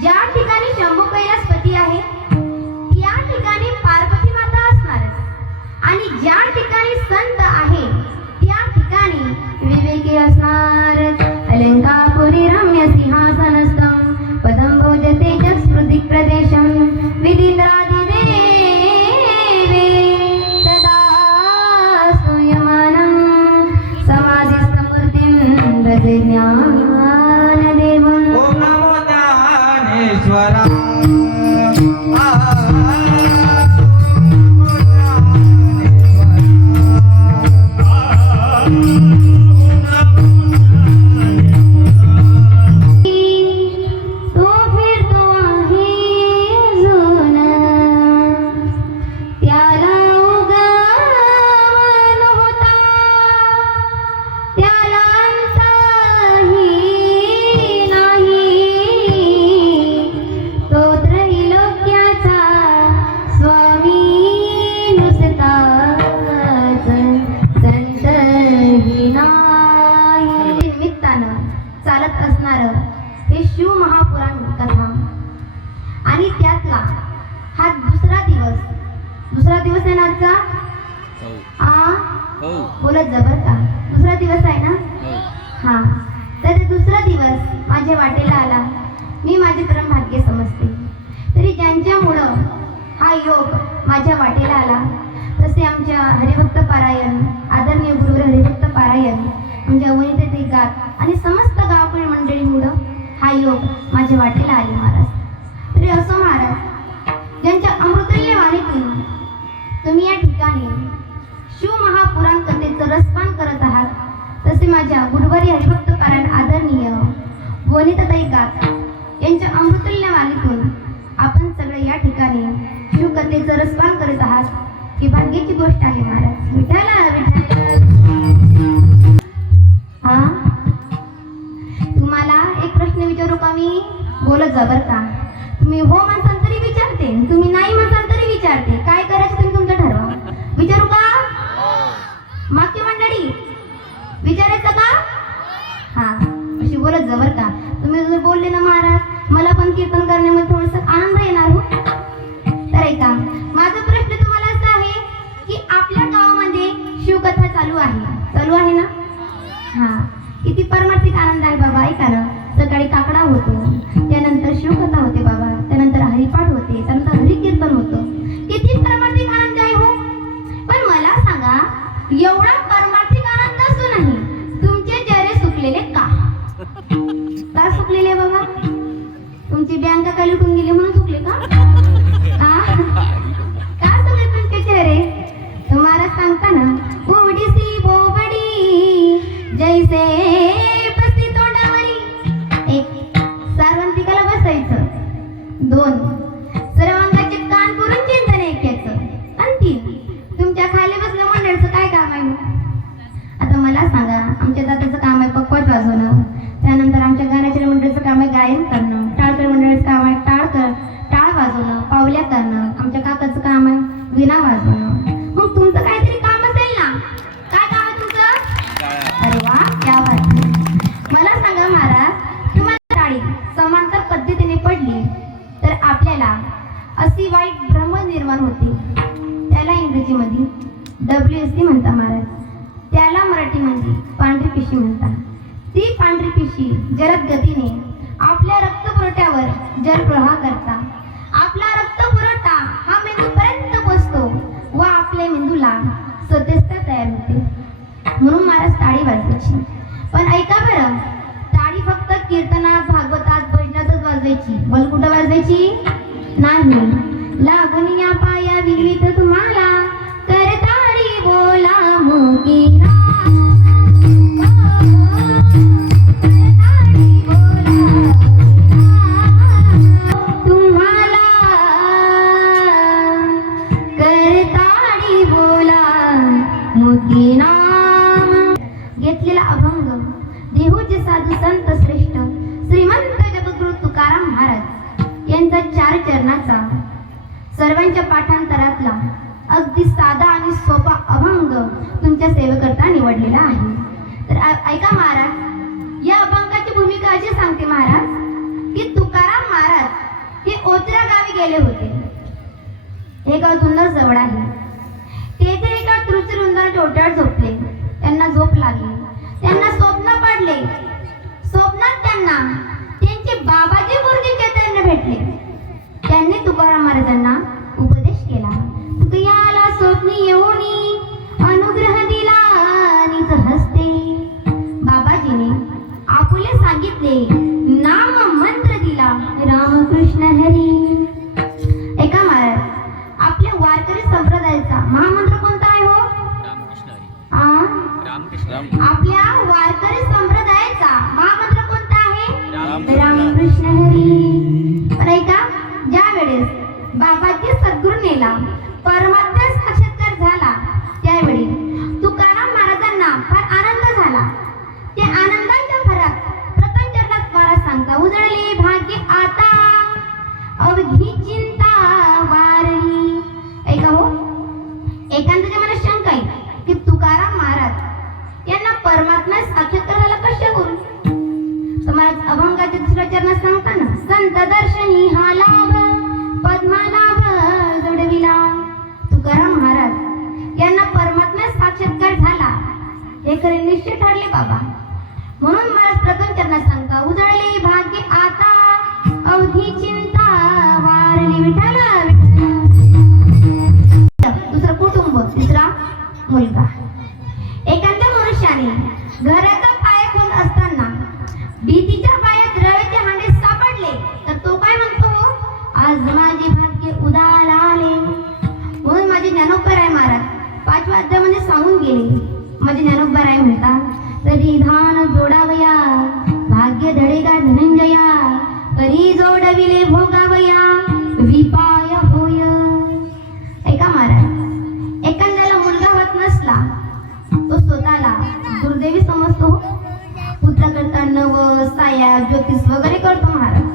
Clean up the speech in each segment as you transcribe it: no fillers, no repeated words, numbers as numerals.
ज्या ठिकाणी शंभू कैलासपती आहे त्या ठिकाणी पार्वती माता असणारच आणि ज्या ठिकाणी संत आहे त्या ठिकाणी विवेकी असणारच. अलंकापुरी रम्य सिंहासनस्थं पदं भोजते च स्मृति प्रदेशं विदिन्द्रादिदेवे सदा स्तूयमानं समाधिस्थमूर्तिं भजे ज्ञानदेवम्. ओम नमो ज्ञानेश्वरा. चालत असणार हे शिव महापुराण कथा आणि त्यातला हा दुसरा दिवस आहे ना आजचा. बोलत जबर का दुसरा दिवस आहे ना. हा तर दुसरा दिवस माझ्या वाटेला आला मी माझे परम भाग्य समजते. तरी ज्यांच्यामुळं हा योग माझ्या वाटेला आला तसे आमच्या हरिभक्त पारायण आदरणीय गुरुवर हरिभक्त पारायण आमच्या वनिते ते गात आणि समस्त गावकरी मंडळीमुळं हा योग माझ्या वाटेला आले महाराज. तरी असो महाराज ज्यांच्या अमृतल्य वाणीतून तुम्ही या ठिकाणी शिव महापुराण कथेचं रसपान करत आहात तसे माझ्या गुरुवारी हरिभक्त पारायण आदरणीय वनिताताई गात यांच्या अमृतल्य वाणीतून आपण सगळे या ठिकाणी शिव कथेचं रसपान करत आहात ही भाग्याची गोष्ट आहे महाराज. विठ्ठला हा तुम्हाला एक प्रश्न विचारू का मी. बोलत जा बरं का. तुम्ही हो म्हणसाल तरी विचारते तुम्ही नाही म्हणसाल तरी विचारते. काय करायचं तुम्ही तुमचं ठरवा. विचारू का मागची मंडळी विचारायचं का. हा अशी बोलत जा बरं का. तुम्ही जर बोलले ना महाराज मला पण कीर्तन करण्यामध्ये थोडंसं आनंद येणार हो. तर ऐका माझा प्रश्न तुम्हाला असा आहे की आपल्या गावामध्ये शिवकथा चालू आहे ना. हा किती परमार्थिक आनंद आहे बाबा. ऐका ना सकाळी काकडा होतो त्यानंतर शिवकथा होते बाबा त्यानंतर हरिपाठ होते त्यानंतर हरिकीर्तन होतं. किती परमार्थिक आनंद आहे हो. पण मला सांगा एवढा परमार्थिक आनंद असूनही तुमचे चेहरे सुकलेले का सुकलेले बाबा. तुमची बँक का लुटून गेली म्हणून सुकले का सुकले तुमचे चेहरे. तुम्हाला सांगता ना उडीसी बोबडी जैसे बसती तोंडावरी. एक सार्वंतिकाला बसायचं. दोन सर्वांगाचे कान पुरून चिंतन ऐकायचं. आणि तीन तुमच्या खाली बसल्या मंडळीचं काय काम आहे. आता मला सांगा आमच्या दादाचं काम आहे पक्वाट वाजवणं. त्यानंतर आमच्या गाण्याच्या मंडळीचं काम आहे गायन करणं. टाळकर मंडळीचं काम आहे टाळ वाजवणं पावल्या करणं. आमच्या काकाचं काम आहे विणा वाजवणं. मग तुमचं काहीतरी काम असेल ना. काय काम आहे तुमचं. अरे वा क्या बात. मला सांगा महाराज तुम्हाला टाळी समांतर पद्धतीने पडली तर आपल्याला अशी वाईट भ्रम निर्माण होते. त्याला इंग्रजीमध्ये WSD म्हणता महाराज. त्याला मराठीमध्ये पांढरी पिशी म्हणतात. ती पांढरी पिशी जलद गतीने आपल्या रक्तपुरवठ्यावर जलप्रवाह करता. आपला रक्तपुरवठा हा मेंदूपर्यंत पोहोचतो व आपल्या मेंदूला सतेजता तयार होते. म्हणून महाराज टाळी वाजवायची. पण ऐका बरं टाळी फक्त कीर्तनात भागवतात भजनातच वाजवायची. बल कुठं वाजवायची नाही. लागून या पाया विविध तुम्हाला करताळी बोला मुकीना. घेतलेला अभंग देहूचे साधू संत श्रेष्ठ श्रीमंत जगद्गुरु तुकाराम महाराज यांचा 4 चरणाचा सर्वांच्या पाठांतरातला अगदी साधा आणि सोपा अभंग तुमच्या सेवेकरता निवडलेला आहे. तर ऐका महाराज या अभंगाची भूमिका अशी सांगते महाराज की तुकाराम महाराज ओचरा गावी गेले होते. हे गाव सुंदर जवळ आहे. तेथे एका तृचरुंदाच्या ओट्यावर झोपले. त्यांना झोप लागली. त्यांना स्वप्न पडले. स्वप्नात त्यांना त्यांचे बाबाजी गुरुजी चैतन्य भेटले. त्यांनी तुकाराम महाराजांना उपदेश केला. तुकयाला स्वप्नी येऊनी अनुग्रह दिला निज हस्ते. बाबाजीने आपुले सांगितले, नाम मंत्र दिला रामकृष्ण हरी. एका महाराज, आपल्या वारकरी संप्रदायाचा महामंत्र कोणता आहे हो? आपल्या वारकरी संप्रदायाचा महामंत्र कोणता आहे? रामकृष्ण हरी. पण ऐका, ज्या वेळेस बाबाजी सद्गुरुनेला परमात्मा साक्षात्कार झाला त्यावेळी तुकाराम महाराजांना फार आनंद झाला. त्या आनंदाच्या भरात प्रथम चरणात महाराज सांगता, उजळले भाग्य आता अवघी चिंता वारली. ऐका हो, एखाद्याच्या मनात शंका आहे की तुकाराम महाराज यांना परमात्मा साक्षात्कार झाला कशावरून? महाराज अभंगाच्या दुसऱ्या चरणात सांगताना, संत दर्शनी हा लाभ पद्मनाभ जोडविला. तुकाराम महाराज यांना परमात्मा साक्षात्कार झाला हे खरे निश्चित ठरले बाबा. म्हणून महाराज प्रथम चरणात सांगता, उजळले भाग्य आता अवघी चिंता वारली. विठ्ठला विठ्ठला. दुसरं कुटुंब, तिसरा मुलगा. एखाद्या मनुष्याने घराचा पाया खोद असताना भीतीच्या पायात रव्याचे हांडे सापडले तर तो काय म्हणतो? आज माझे भाग्य उदाला आले. म्हणून माझे ज्ञानोबराय महाराज 5व्या अध्यायामध्ये सांगून गेले. माझे ज्ञानोबराय म्हणतात, तरी धान जोडावया भाग्य धडेगा धनंजया, करी जोडविले भोगावया विपाय होय. ऐका महाराज, एखाद्याला मुलगा होत नसला तो स्वतःला दुर्दैवी समजतो. पुत्र करता नव साया ज्योतिष वगैरे करतो महाराज.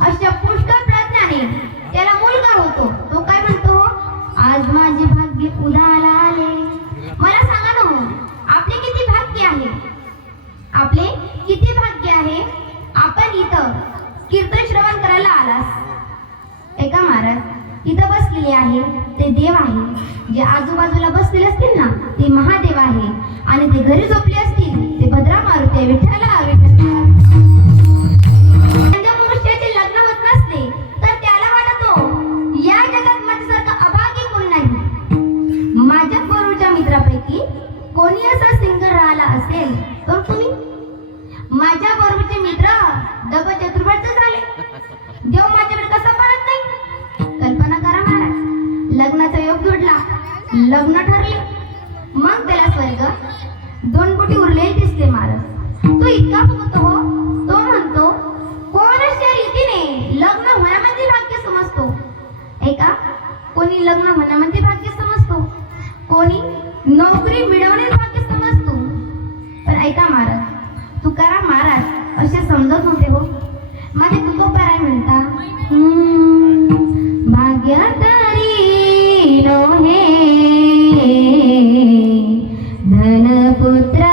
अशा पुष्कळ प्रज्ञाने त्याला मुलगा होतो. तो काय म्हणतो? आज माझे भाग्य उदाला आले. मला सांगा ना हो, आपले किती भाग्य आहे? आपले किती भाग्य आहे? आपण इथं कीर्तन श्रवण करायला आलास. एका महाराज इथं बसलेले आहे ते देव आहे. जे आजूबाजूला बसलेले असतील ना ते महादेव आहे. आणि ते घरी झोपले असतील ते भद्रा मारुती. विठ्ठला विठ्ठला. मनुष्याचे लग्न होत नसते तर त्याला वाटतो या जगात माझ्यासारखं अभागी कोण नाही. माझ्या पूर्वीच्या मित्रापैकी कोणी असा सिंगर राहिला असेल तर तुम्ही. माझ्या बरोबरचे मित्र डबल चतुर्भुज झाले. देव माझ्याकडे कसा पाहत नाही? कल्पना करा महाराज, लग्नाचा योग जोडला, लग्न ठरले, मग त्याला स्वर्ग 2 कोटी उरले दिसते महाराज. तो इतका बघतो हो, तो म्हणतो कोणाच्या रीतीने लग्न होण्यामध्ये भाग्य समजतो. ऐका, कोणी लग्न होण्यामध्ये भाग्य समजतो, कोणी नोकरी मिळवणे भाग्य समजतो. पण ऐका महाराज, तुकाराम महाराज असे समजत होते हो. माझे तुकोबाराय म्हणता, भाग्य तरी नोहे धन पुत्र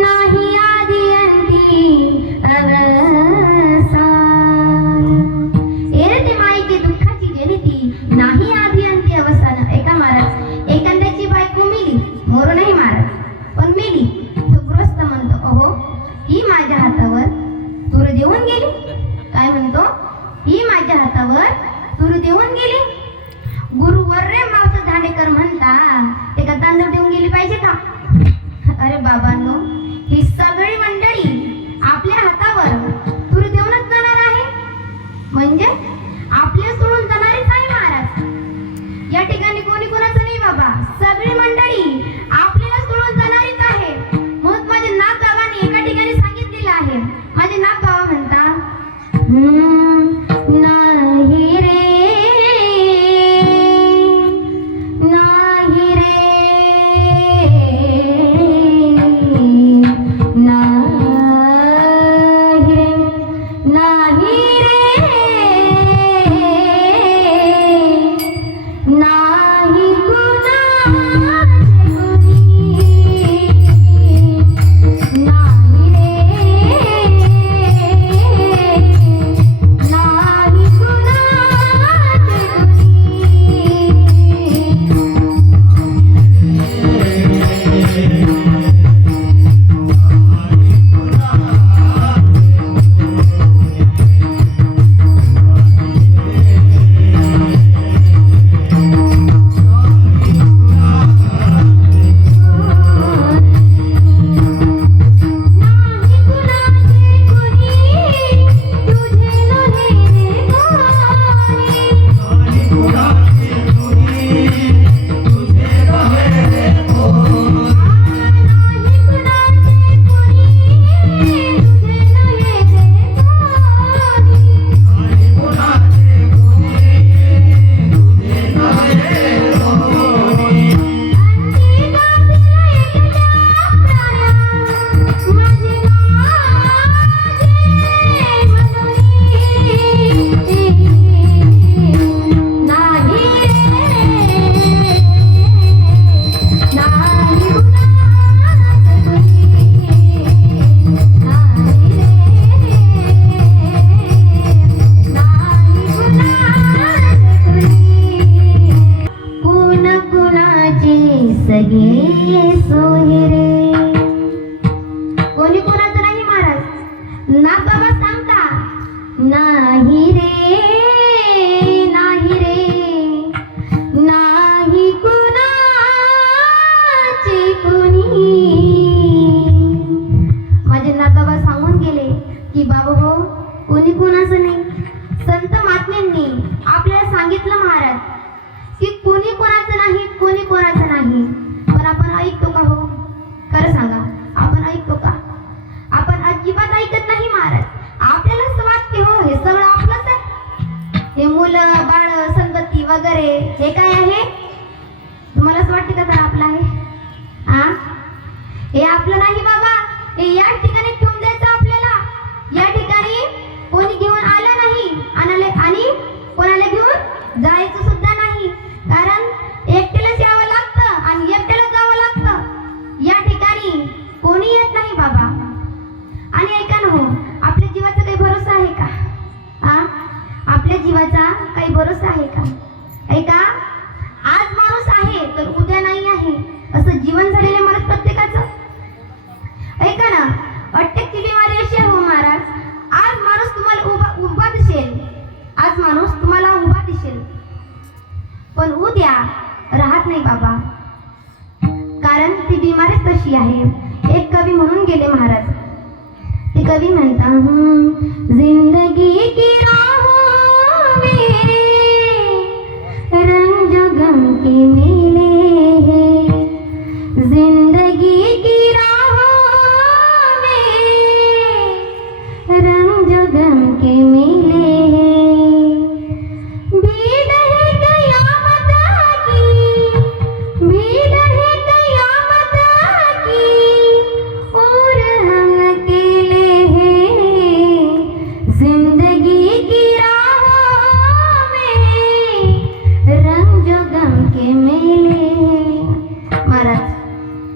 नाही आधी अंती सगळे सोयरे. कोणी कोणाचं नाही महाराज. नाथ बाबा सांगता नाही रे, नाही रे, नाही कुणाचे कोणी. माझे नाथ बाबा सांगून गेले की बाबा हो कोणी कोणाचं नाही. संत महात्म्यांनी आपल्याला सांगितलं महाराज की कोणी कोणाचं नाही, कोणी कोणाचं नाही. पण आपण ऐकतो का हो? खरं सांगा, आपण ऐकतो का? आपण अजिबात ऐकत नाही महाराज. आपल्याला असं वाटते हो हे सगळं आपलंच आहे. हे मुलं बाळ संगती वगैरे हे काय आहे? तुम्हाला असं वाटते का तर आपलं आहे? हा, हे आपलं नाही बाबा. हे या ठिकाणी ठेवून द्यायचं आपल्याला. या ठिकाणी कोणी घेऊन आलं नाही आणि कोणाला घेऊन जायचं सुद्धा नाही. कारण एकट्यालाच यावं लागतं आणि एकट्याला जावं लागतं. या ठिकाणी कोणी येत नाही बाबा. आणि ऐका ना हो, आपल्या जीवाचा काही भरोसा आहे का? आपल्या जीवाचा काही भरोसा आहे का? ऐका, आज माणूस आहे तर उद्या नाही आहे असं जीवन झालेलं माणूस प्रत्येकाचं. ऐका ना, अटॅकची बिमारी अशी आहे हो महाराज. आज माणूस तुम्हाला उभा दिसेल, आज माणूस तुम्हाला उभा दिसेल, पण उद्या राहत नाही बाबा. कारण ती बिमारीच तशी आहे. एक कवी म्हणून गेले महाराज. ते कवी म्हणता जिंदगी की राहों में रंग जो गम के मिले हैं. जिंदगी की राहों में रंग जो गम के मिले हैं. भीड़ है कयामत की, भीड़ है कयामत की और हम अकेले हैं. जिंदगी की राहों में रंग जो गम के मिले हैं. महाराज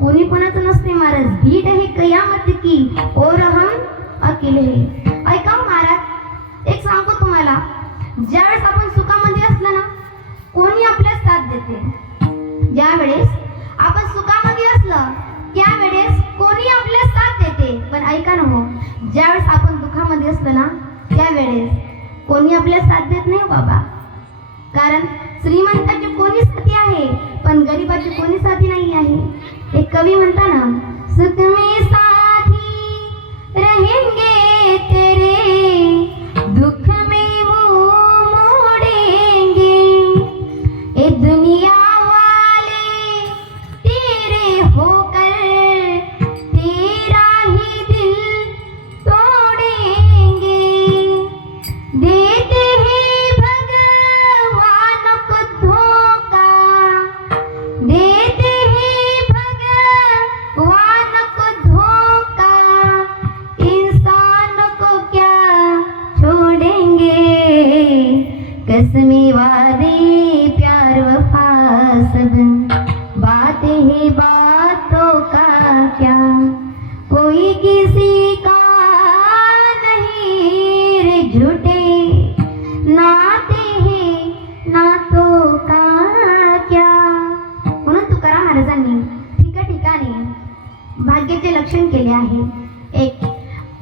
कोणी कोणाचं नसते महाराज. भीड़ है कयामत की और हम अकेले हैं. ऐका महाराज, एक सांगतो तुम्हाला. ज्यावेळेस आपण सुखामध्ये असलं ना कोणी आपल्याला साथ देते. ज्यावेळेस आपण सुखामध्ये असलं त्यावेळेस कोणी आपल्याला साथ देते. पण ऐका ना हो, ज्यावेळेस आपण दुःखामध्ये असलं ना त्यावेळेस कोणी आपल्याला साथ देत नाही बाबा. कारण श्रीमंताची कोणी साथी आहे पण गरीबाची कोणी साथी नाही आहे. एक कवी म्हणता ना, सुख में साथी रहेंगे तेरे, दुख में मुंह मोड़ेंगे. ए दुनिया वाले तेरे होकर तेरा ही दिल तोड़ेंगे. देते हैं भगवान को धोखा, देते हैं भगवान को धोखा. इंसान को क्या छोड़ेंगे. कसमें वादे प्यार वफा सब बातें ही बातों का क्या. कोई किसी का नहीं रे झूठे नाते हैं नातों का क्या. म्हणून तुकाराम महाराजांनी ठिकाणी भाग्याचे लक्षण केले आहे. एक,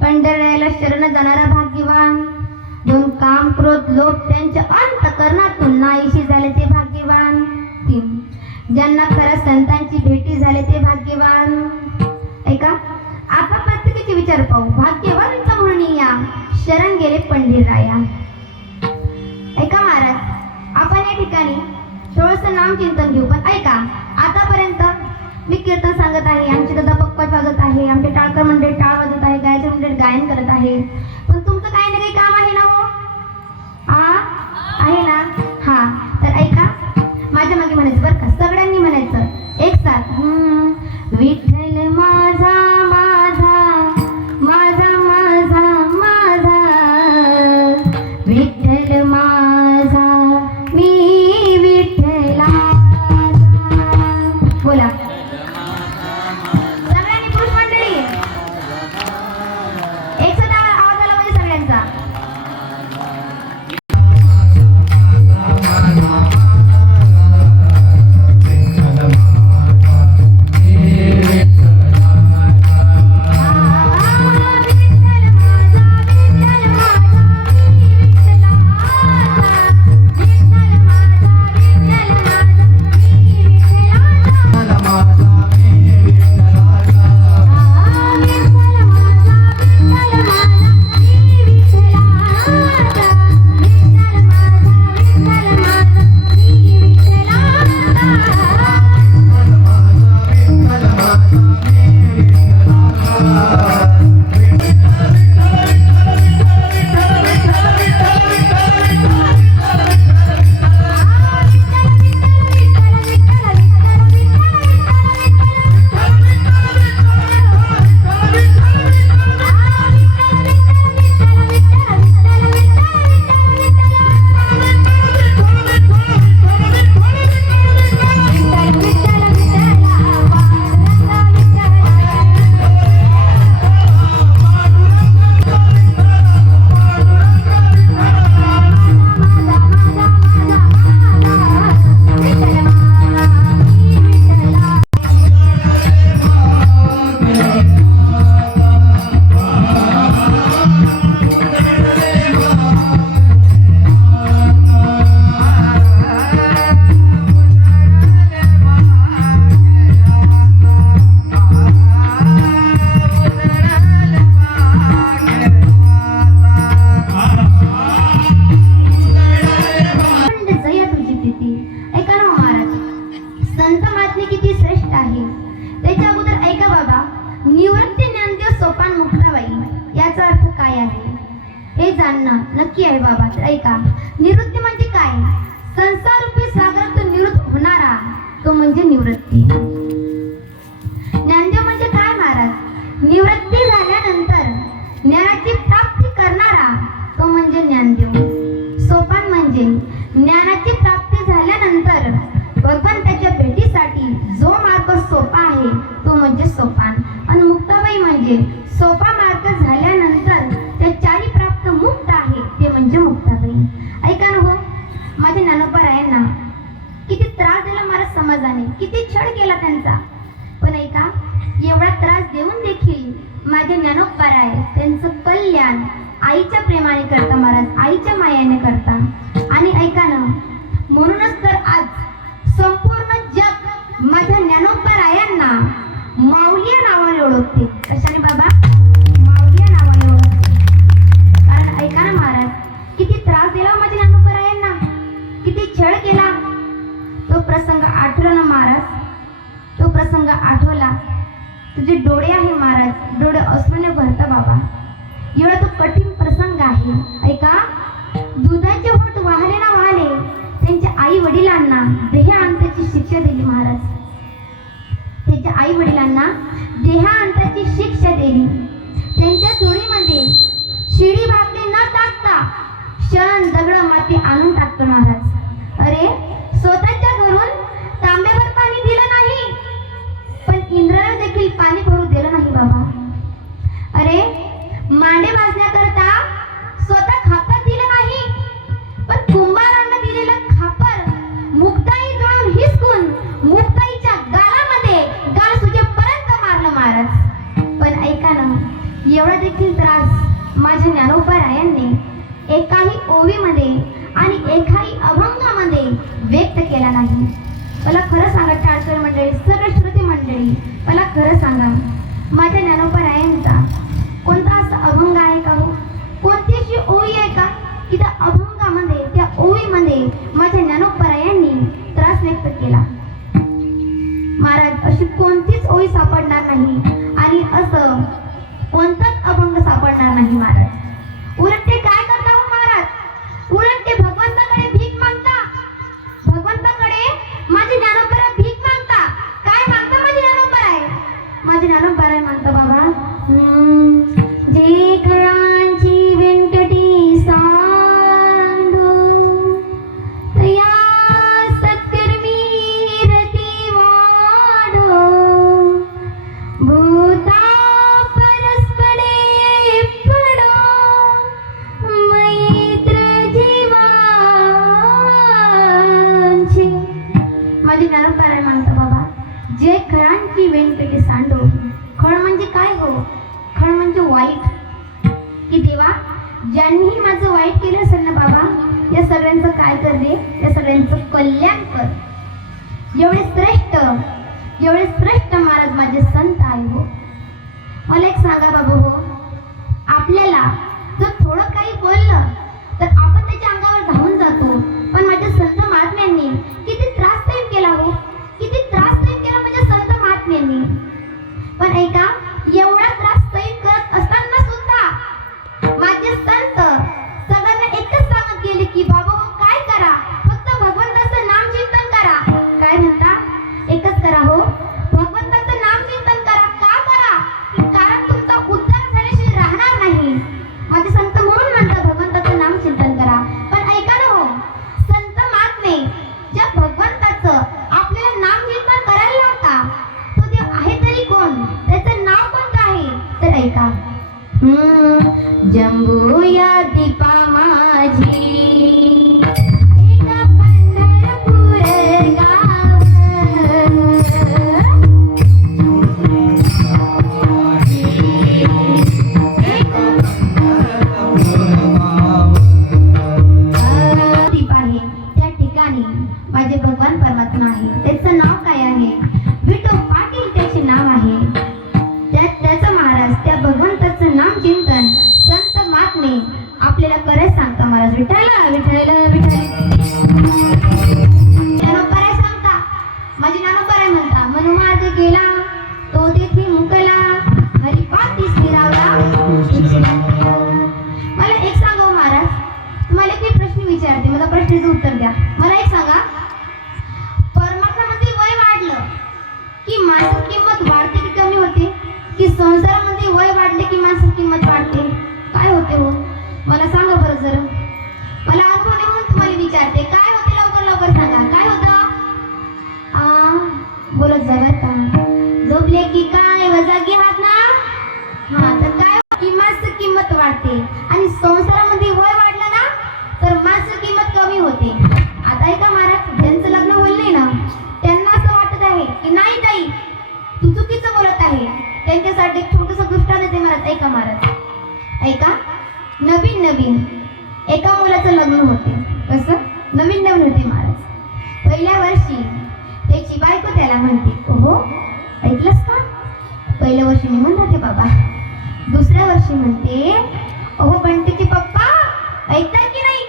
पंढरयाला शरण जाणारा भाग्यवान. दोन, काम क्रोध लोभ त्यांच्या अंतकरणातून नाहीशी झाले ते भाग्यवान. तीन, ज्यांना खऱ्या संतांची भेटी झाले ते भाग्यवान. ऐका, आता प्रत्येकाचे विचार पाहू. भाग्यवंत म्हणून या शरण गेले पंढरीराया. ऐका महाराज, आपण या ठिकाणी थोडंसं नाम चिंतन घेऊ. पण ऐका, आतापर्यंत मी कीर्तन सांगत आहे, आमचे दादा पक्कट वाजत आहे, आमचे टाळकर मंडळी टाळ वाजत आहे, गायत्री मंडळी गायन करत आहे. पण तुमचं काही ना काही काम आहे ना हो? आहे ना? हा, तर ऐका, माझ्या मागे म्हणायचं बरं का, सगळ्यांनी म्हणायचं एक साथ. विठ्ठल माझा माझा माझा माझा माझा, विठ्ठल माझा मी विठ्ठला. बोला सगळ्यांनी, पुरुष मंडळी एक साथ आवाज आला पाहिजे सगळ्यांचा. श्रेष्ठ आहे. त्याच्या अगोदर ऐका बाबा, निवृत्ती ज्ञानदेव सोपान मुक्ताबाई याचा अर्थ काय आहे हे जाणणं नक्की आहे बाबा. तर ऐका, निवृत्ती म्हणजे काय? संसाररूपी सागरातून निवृत्त होणारा तो म्हणजे निवृत्ती. ज्ञानदेव म्हणजे काय महाराज? निवृत्ती झाल्यानंतर ज्ञानाची प्राप्ती करणारा तो म्हणजे ज्ञानदेव. सोपान म्हणजे ज्ञानाची प्राप्ती झाल्यानंतर भगवंताच्या भेटीसाठी जो मार्ग सोपा आहे तो म्हणजे सोपान. आणि मुक्ताबाई म्हणजे सोपा मार्ग झाल्यानंतर त्या चारी प्राप्त मुक्त आहे ते म्हणजे मुक्ताबाई. ऐका ना हो, माझ्या ज्ञानोबरायांना किती त्रास दिला महाराज समाजाने, किती छळ केला त्यांचा. पण ऐका, एवढा त्रास देऊन देखील माझे ज्ञानोबराय त्यांचं कल्याण आईच्या प्रेमाने करता महाराज, आईच्या मायाने करता. आणि ऐका ना, म्हणूनच तर आज संपूर्ण जग माझ्या ज्ञानोबरायांना माऊली या नावाने ओळखते. कशाने बाबा? माऊली या नावाने ओळखते. कारण ऐका ना महाराज, किती त्रास दिला माझ्या ज्ञानोबरायांना, किती छळ केला. तो प्रसंग आठवला ना महाराज, तो प्रसंग आठवला. तुझे डोळे आहे महाराज, डोळे अश्रूने भरता बाबा. एवढा तो कठीण प्रसंग आहे. ऐका, दुधाचे ओठ वाहले ना वाहले, त्यांच्या आई वडिलांना देहांताची शिक्षा दिली महाराज. त्यांच्या आई वडिलांना देहांताची शिक्षा दिली. त्यांच्या चोळीमध्ये शिडी भाकरी न टाकता क्षण दगड माती आणून टाकतो महाराज. अरे, स्वतःच्या घरून तांब्यावर पाणी दिलं नाही, पण इंद्राला देखील पाणी भरू दिलं नाही बाबा. अरे, मांडे भाजण्याकरता स्वतः खापर दिलं नाही, पण कुंभारांना दिलेलं खापर मुक्ताई जवळून हिसकून मुक्ताईच्या गालामध्ये गाल सुजेपर्यंत मारलं महाराज. पण ऐका ना, एवढा देखील त्रास माझ्या ज्ञानोबरायांनी एकाही ओवीमध्ये आणि एकाही अभंगामध्ये व्यक्त केला नाही. मला खरं सांगा टाळकर मंडळी, सगळे श्रोते मंडळी, मला खरं सांगा, माझ्या ज्ञानोबरायांचा कोणता असा अभंग आहे का हो? कोणती अशी ओवी आहे का की त्या अभंगामध्ये, त्या ओवीमध्ये माझ्या ज्ञानोबरायांनी त्रास व्यक्त केला? महाराज, अशी कोणतीच ओवी सापडणार नाही आणि असं कोणताच अभंग सापडणार नाही महाराज. उलट ते काय करता हो महाराज? उलट ते भगवंताकडे भीक मागता. भगवंताकडे माझे ज्ञानोबराय भीक मागता. काय मागता माझे ज्ञानोबराय? माझे ज्ञानोबराय मागता बाबा, जे खळांची व्यंकटी सांडो या सत्कर्मी रती वाढो भूता परस्परे पडो मैत्र जीवांची. माझे ज्ञानोबराय मागता बाबा, जे खळांची व्यंकटी सांडो. खळ म्हणजे काय हो? खळ म्हणजे वाईट. की देवा, ज्यांनी माझं वाईट केलं असेल ना बाबा, या सगळ्यांचं काय कर रे, या सगळ्यांचं कल्याण कर. एवढे श्रेष्ठ महाराज माझे संत आहे हो. मला एक सांगा बाबा हो, आपल्याला जर थोडं काही बोललं तर आपण त्याच्या अंगावर धावून जातो. पण माझ्या संत महात्म्यांनी किती त्रास सहन केला हो, किती त्रास सहन केला माझ्या संत महात्म्यांनी. पण ऐका, एवढा त्रास सहन करत असताना सुद्धा माझे संत सगळ्यांना एकच सांगत गेले की बाबा हो, काय करा, फक्त भगवंताचं नाम चिंतन करा. काय म्हणता? एकच करा हो, भगवंताचं नाम चिंतन करा. का करा? कारण तुमचा उद्धार झाल्याशिवाय राहणार नाही. माझे संत म्हणून म्हणतात भगवंताचं नाम चिंतन करा. पण ऐका ना हो, संत महात्मे ज्या भगवंताचं आपल्याला नाम चिंतन करायला लावता, तो देव आहे तरी कोण? त्याचं नाव कोणतं आहे? तर ऐका, जंबूया दीपा माझी एका पंढरपूर गाव. दीप आहे, त्या ठिकाणी माझे भगवान परमात्मा आहे. त्याचं नाव काय आहे? विठो पाटील त्याचे नाव आहे. त्याचं महाराज त्या भगवंताचं नाम चिंतन संत महात्मे माणसाची किंमत वाढते की कमी होते? की संसारामध्ये वय वाढले की माणसाची किंमत वाढते? काय होते हो? मला सांगा बरं जरा. मला अनुभव नाही म्हणून तुम्हाला विचारते. काय होते लवकर लवकर सांगा. काय होतं? बोलत जा बरं का. झोपले की काय वजागी आहात ना? हा, तर काय की माणसाची किंमत वाढते आणि संसारामध्ये वय वाढलं ना तर माणसाची किंमत कमी होते. आता ऐका महाराज, ज्यांचं लग्न होईल नाही ना त्यांना असं वाटत आहे की नाही ताई तू चुकीचं बोलत आहे. त्यांच्यासाठी एक छोटंसं दृष्टांत देते महाराज. ऐका महाराज, ऐका. नवीन नवीन एका मुलाचं लग्न होते. कसं नवीन नवीन होते महाराज. पहिल्या वर्षी त्याची बायको त्याला म्हणते, हो ऐकलंस का? पहिल्या वर्षी मी म्हणते बाबा. दुसऱ्या वर्षी म्हणते, अहो पण त्याचे पप्पा ऐकतात की नाही?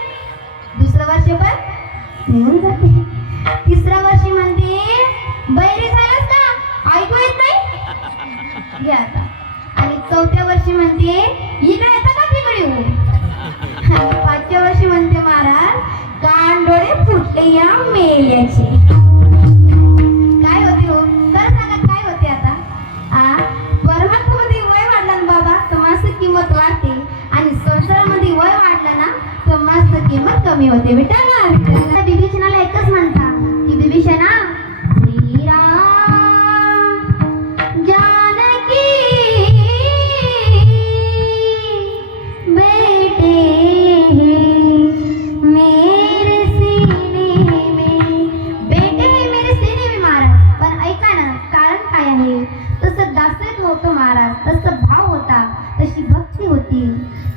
दुसरं वर्ष पण निघून जाते. तिसऱ्या वर्षी म्हणते, बैरी झालंस का? ऐकू येत नाही? घ्या आता. आणि चौथ्या वर्षी म्हणते, इकडे येता का तिकडे हो? आणि पाचव्या वर्षी म्हणते महाराज, कान डोळे फुटले या मेल्याचे. काय होते हो? खरं सांगा काय होते आता? परमात्म्यामध्ये वय वाढलं ना बाबा तर माणसाची किंमत वाढते आणि संसारामध्ये वय वाढलं ना तर माणसाची किंमत कमी होते. बेटा ना विभीषणाला एकच म्हणता की विभीषणा श्रीराम जानकी बेटे मेरे सीने में. बेटे हे मेरे सीने में महाराज. पण ऐका ना कारण काय आहे? तसं दासत्व होतं महाराज, तसं भाव होता, तशी भक्ती होती.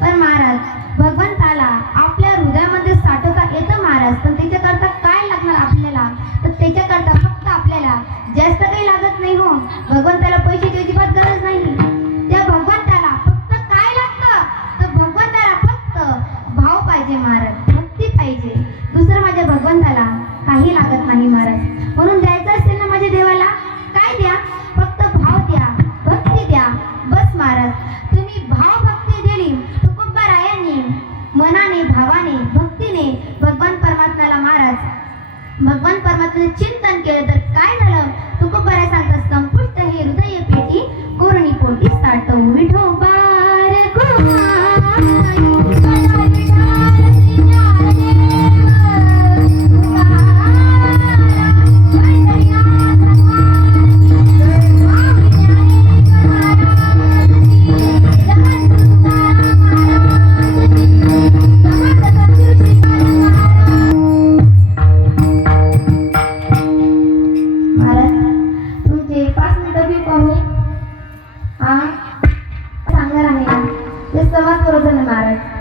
पण महाराज भगवंताला आपल्या हृदयामध्ये साठवता येतं महाराज. पण त्याच्याकरता काय लागणार आपल्याला? तर त्याच्याकरता फक्त आपल्याला जास्त काही लागत नाही हो. भगवंताला पैशाची अजिबात गरज नाही. त्या भगवंताला फक्त काय लागतं? तर भगवंताला फक्त भाव पाहिजे महाराज, भक्ती पाहिजे. दुसरं माझ्या भगवंताला काही लागत नाही महाराज. म्हणून द्यायचं असेल ना माझ्या देवाला, काय द्या? फक्त भाव द्या, भक्ती द्या, बस महाराज. तुम्ही भाव भक्ती दिली तुकोबारायांनी मनाने भावाने भक्तीने भगवान परमात्म्याला महाराज भगवान परमात्म्याचे चिंतन केलं तर काय झालं? तुकोबाराय सांगतात, संपुष्ट हे हृदय पेटी कोरणी पोटी साठवू विठोबा रे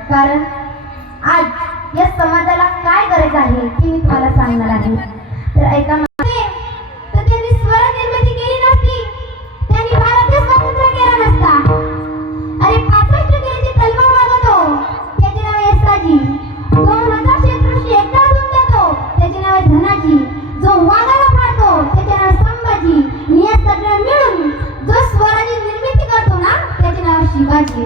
कारण आज या समाजाला काय गरज आहे ते मी तुम्हाला सांगणार आहे. तर ऐका, तर त्यांनी स्वरा निर्मिती केली नसती, त्यांनी भारत देश स्वतंत्र केला नसता. अरे 65 किलोची तलवार मागवतो त्याचे नाव आहे यशाजी. 2000 क्षेत्रशी एकटा झुंज देतो त्याचे नाव आहे धनाजी. जो वाघाला फाडतो त्याचे नाव संभाजी. आणि या सगळ्या मिळून जो स्वराची निर्मिती करतो ना त्याचे नाव शिवाजी.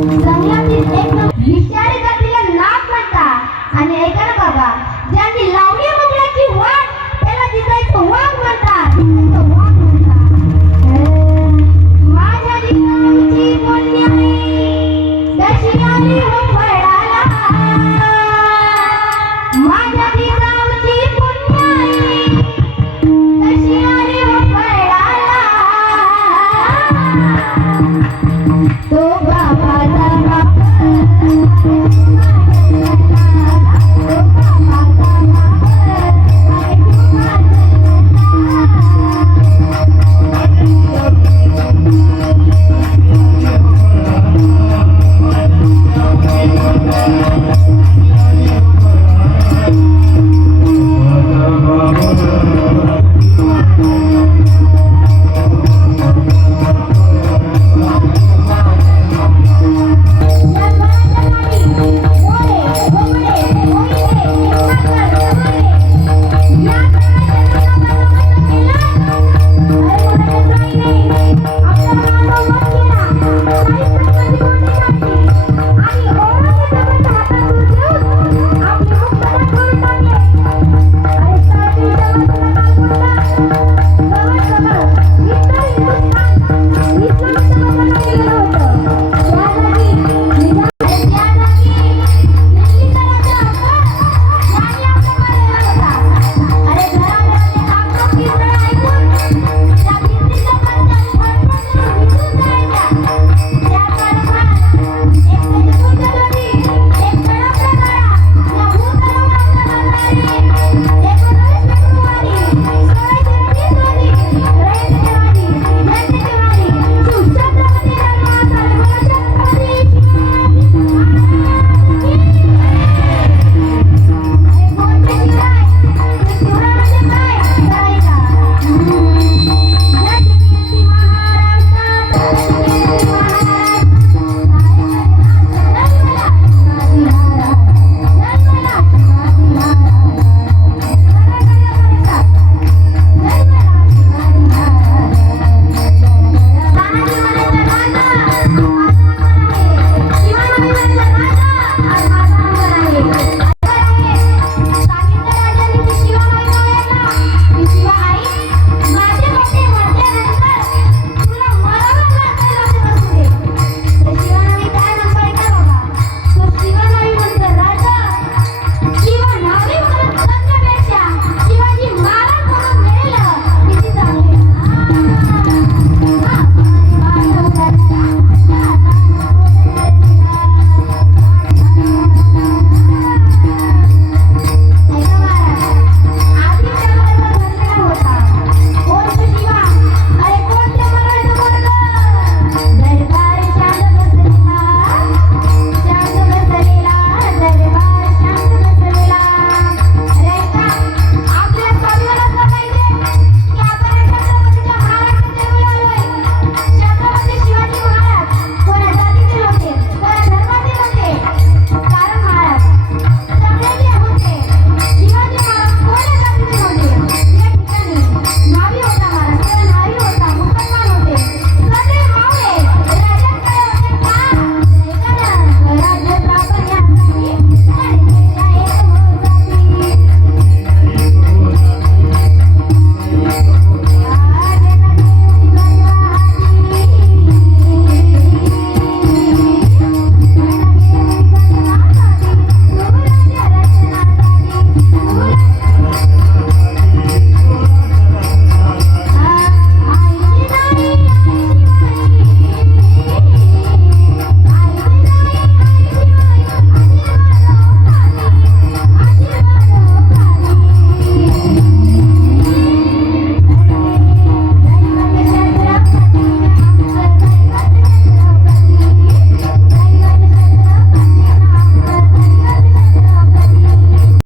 जंगलातील एक विषारी जातीला नाग म्हणता. आणि ऐका ना बाबा,